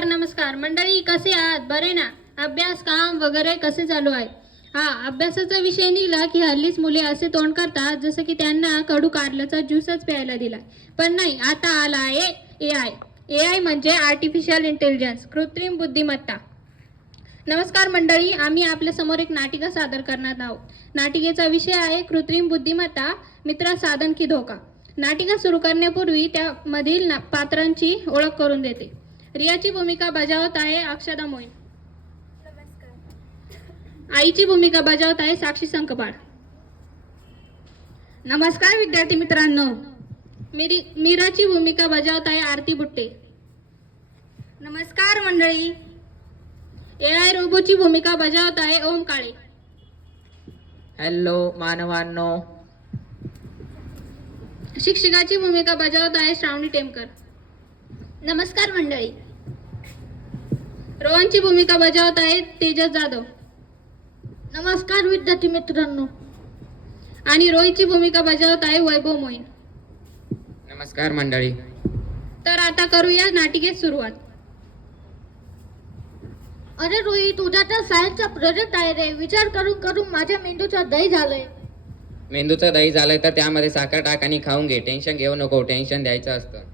नमस्कार मंडळी, कसे आहात? बरे ना? अभ्यास काम वगैरे कसे चालू आहे? अभ्यासाचा विषय निघाला की हल्लीच मुले असे तोंड करतात जसं की त्यांना कडू कारल्याचा ज्यूसच प्यायला दिलाय. पण नाही, आता आला आहे एआय. एआय म्हणजे आर्टिफिशियल इंटेलिजन्स, कृत्रिम बुद्धिमत्ता. नमस्कार मंडळी, आम्ही आपल्या समोर एक नाटिका सादर करणार आहोत. नाटिकेचा विषय आहे कृत्रिम बुद्धिमत्ता, मित्र साधन की धोका. नाटिका सुरू करण्यापूर्वी त्यामधील पात्रांची ओळख करून देते. रियाची भूमिका बजावत आहे अक्षदा मोईन. आईची भूमिका बजावत आहे साक्षी संकपाळ. नमस्कार विद्यार्थी मित्रांनो. मीराची भूमिका बजावत आहे आरती बुट्टे. नमस्कार मंडळी. एआय रोबोची भूमिका बजावत आहे ओम काळे. हॅलो मानवांनो. शिक्षकाची भूमिका बजावत आहे श्रावणी टेमकर. नमस्कार मंडळी. रोहनची भूमिका बजावत आहे तेजस जाधव. नमस्कार विद्यार्थी मित्रांनो. आणि रोहितची भूमिका बजावत आहे वैभव मोईन. नमस्कार मंडळी. तर आता करूया नाटिकेत सुरुवात. अरे रोहित, तुझा तर सायन्सचा प्रोजेक्ट आहे रे. विचार करून करून माझ्या मेंदूचा दही झालंय. मेंदूचं दही झालंय तर त्यामध्ये साखर टाक आणि खाऊन घे. टेन्शन घेऊ नको, टेन्शन द्यायचं असतं.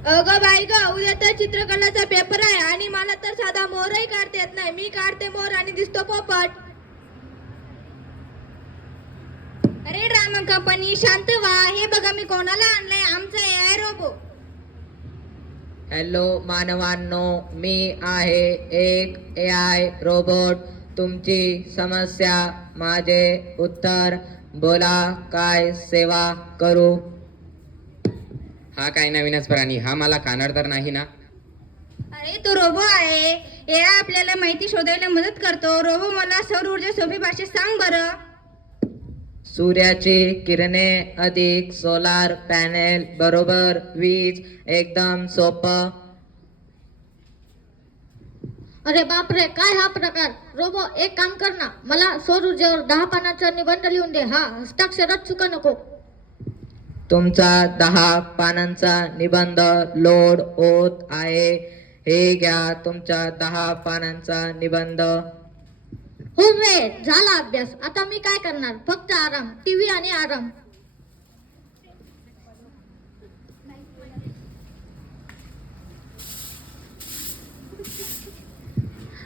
अगं बाई ग, उद्या तर चित्रकलाचा पेपर आहे आणि मला तर साधा मोरही काढता येत नाही. मी काढते मोर आणि दिसतो पोपट. अरे ड्रामा कंपनी, शांत व्हा. हे बघा मी कोणाला आणलंय, आमचा एआय रोबो. हॅलो मानवांनो, मी आहे एक एआय रोबोट. तुमची समस्या माझे उत्तर. बोला, काय सेवा करू? हा काय नवीनच प्राणी? हा मला खाणार तर नाही ना? अरे तो रोबो आहे. एआय आपल्याला माहिती शोधायला मदत करतो. रोबो, मला सौर ऊर्जा सोपी भाषेत सांग बरं. सूर्याची किरणे अधिक सोलार पॅनेल बरोबर वीज. एकदम सोपं. अरे बापरे, काय हा प्रकार? रोबो, एक काम कर ना, मला सौर ऊर्जेवर 10 पानांचा निबंध लिहून दे. हा हस्ताक्षरात चुका नको. तुमचा 10 पानांचा निबंध लोड होत आहे. हे घ्या तुमचा 10 पानांचा निबंध. हो रे, झाला अभ्यास. आता मी काय करणार? फक्त आराम, टीव्ही आणि आराम.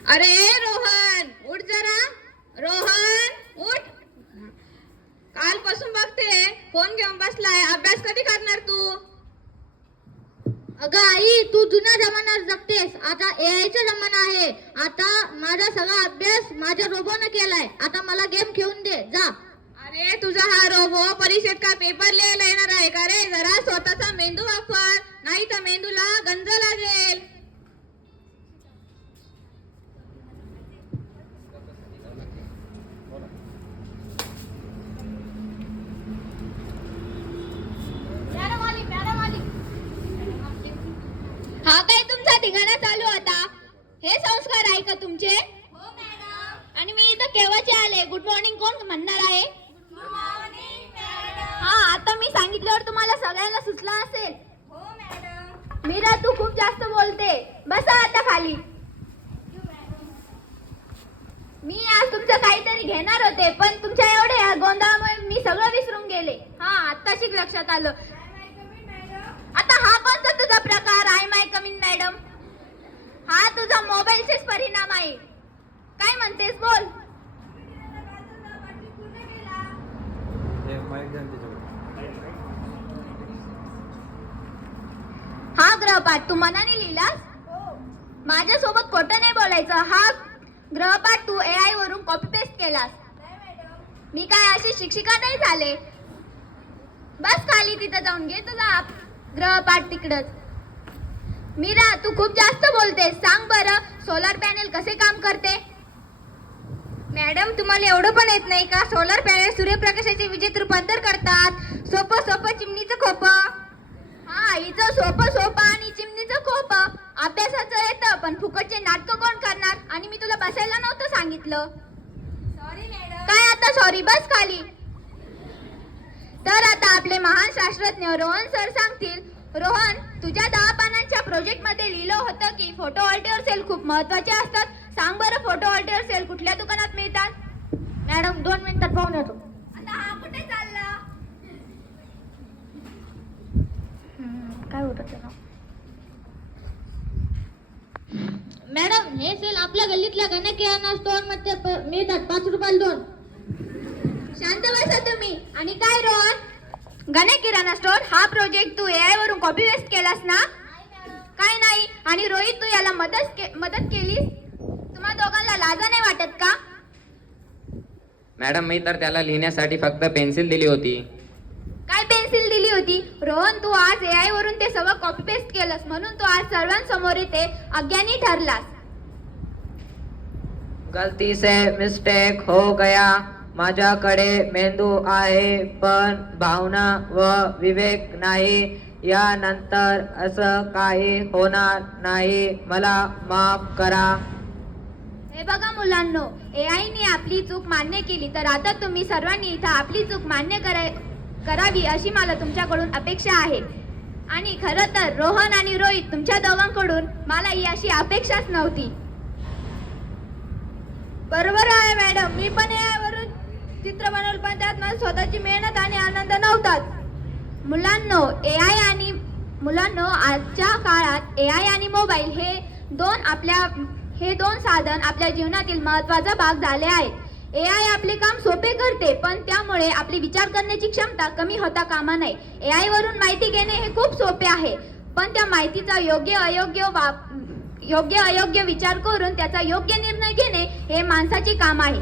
अरे रोहन, उठ जरा. रोहन उठ. कालपासून बघते फोन घेऊन बसलाय. अभ्यास कधी करणार तू? अगं आई, तू जुन्या जमान्यात जगतेस. आता एआयचा जमाना आहे. आता माझा सगळा अभ्यास माझ्या रोबोने केलाय. आता मला गेम खेळून दे, जा. अरे तुझा हा रोबो परीक्षेत का पेपर लिहायला येणार आहे का रे? जरा स्वतःचा मेंदू वापर, नाही तर मेंदूला गंज लागेल. हा काय तुमचा धिंगाणा चालू आता? हे संस्कार आहे का तुमचे? हो मॅडम. आणि मी इथं केव्हाचे आले? गुड मॉर्निंग कोण म्हणणार आहे? Good morning madam. हा, आता मी सांगितल्यावर तुम्हाला सगळ्यांना सुचला असेल. हो मॅडम. मीरा, तू खूप जास्त बोलते. बसा आता खाली. मी आज तुमचं काहीतरी घेणार होते, पण तुमच्या एवढ्या गोंधळामुळे मी सगळं विसरून गेले. हा, आत्ताशी लक्षात आलं. आता हा कोणता तुझा प्रकार? I may come in madam. हा तुझा मोबाईलचेच परिणाम आहे. काय म्हणतेस, बोल. हा ग्रहपाठ तू मनाने लिहिलास? माझ्यासोबत खोटं नाही बोलायचं. हा ग्रहपाठ तू एआय वरून कॉपी पेस्ट केलास. मी काय अशी शिक्षिका नाही झाले. बस खाली, तिथं जाऊन घे तुझा ग्रहपाठ तिकडच. मीरा, तू खूप जास्त बोलते. सांग बरं, सोलार पॅनेल कसे काम करते? मॅडम, तुम्हाला एवढं पण येत नाही का? सोलर पॅनेल सूर्यप्रकाशाचे विजेत रूपांतर करतात. सोपं सोपं चिमणीचं खोपं. हा, हिचं सोपं आणि चिमणीचं खोप. अभ्यासाचं येतं, पण फुकटचे नाटकं कोण करणार? आणि मी तुला बसायला नव्हतं सांगितलं. Sorry madam. काय आता सॉरी? बस खाली. तर आता आपले महान शास्त्रज्ञ रोहन सर सांगतील रोहन, तुझ्या 10 पानांच्या प्रोजेक्ट मध्ये लिहिलं होतं की फोटोव्होल्टिक सेल खूप महत्वाचे असतात. सांग बरं, फोटोव्होल्टिक सेल कुठल्या दुकानात मिळतात? मॅडम 2 मिनिटात पाहून येतो. आता हा कुठे चालला? काय होतं त्याला? मॅडम, हे सेल आपल्या गल्लीतल्या गणेश किराणा स्टोअर मध्ये मिळतात. 5 रुपयाला 2. शांत बसा तुम्ही. आणि काय रोहन? गणेश किराणा स्टोअर हा प्रोजेक्ट तू AI वरून कॉपी पेस्ट केलास ना? काय नाही. आणि रोहित, तू याला मदत केलीस? तुम्हा दोघांना लाजा नाही वाटत का? मॅडम, मी तर त्याला लिहिण्यासाठी फक्त पेन्सिल दिली होती. काय पेन्सिल दिली होती? रोहन, तू आज AI वरून ते सगळं कॉपी पेस्ट केलंस म्हणून तू आज सर्वांसमोर इथे अज्ञानी ठरलास. गलती से मिस्टेक हो गया. माझ्याकडे मेंदू आहे पण भावना व विवेक नाही. यानंतर असं काही होणार नाही. मला माफ करा. हे बघा मुलांनो, AI ने आपली चूक मान्य केली तर आता तुम्ही सर्वांनी इथं आपली चूक मान्य करावी अशी मला तुमच्याकडून अपेक्षा आहे. आणि खरं तर रोहन आणि रोहित, तुमच्या दोघांकडून मला ही अशी अपेक्षाच नव्हती. बरोबर आहे मॅडम, मी पण AI वरून चित्र बनवलं पण त्यात माझी स्वतःची मेहनत आणि आनंद नव्हताच. मुलांनो, आजच्या काळात AI आणि मोबाईल हे दोन साधन आपल्या जीवनातील महत्त्वाचा भाग झाले आहेत. AI आपले काम सोपे करते पण त्यामुळे आपली विचार करण्याची क्षमता कमी होता कामा नये. AI वरून माहिती घेणे हे खूप सोपे आहे पण त्या माहितीचा योग्य अयोग्य विचार करून त्याचा योग्य निर्णय घेणे हे माणसाचे काम आहे.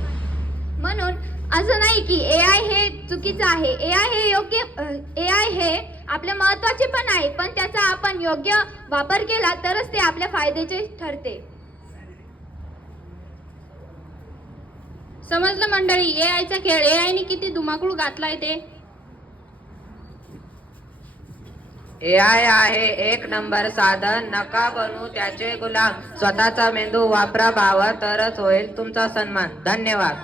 म्हणून असं नाही की AI हे चुकीचं आहे. AI हे आपल्या महत्त्वाचे पण आहे पण त्याचा आपण योग्य वापर केला तरच ते आपल्या फायद्याचे ठरते. समजलं मंडळी, AI चा खेळ. AI ने किती धुमाकूळ घातलाय ते. AI आहे 1 नंबर साधन. नका बनू त्याचे गुलाम. स्वतःचा मेंदू वापरा भावा, तरच होईल तुमचा सन्मान. धन्यवाद.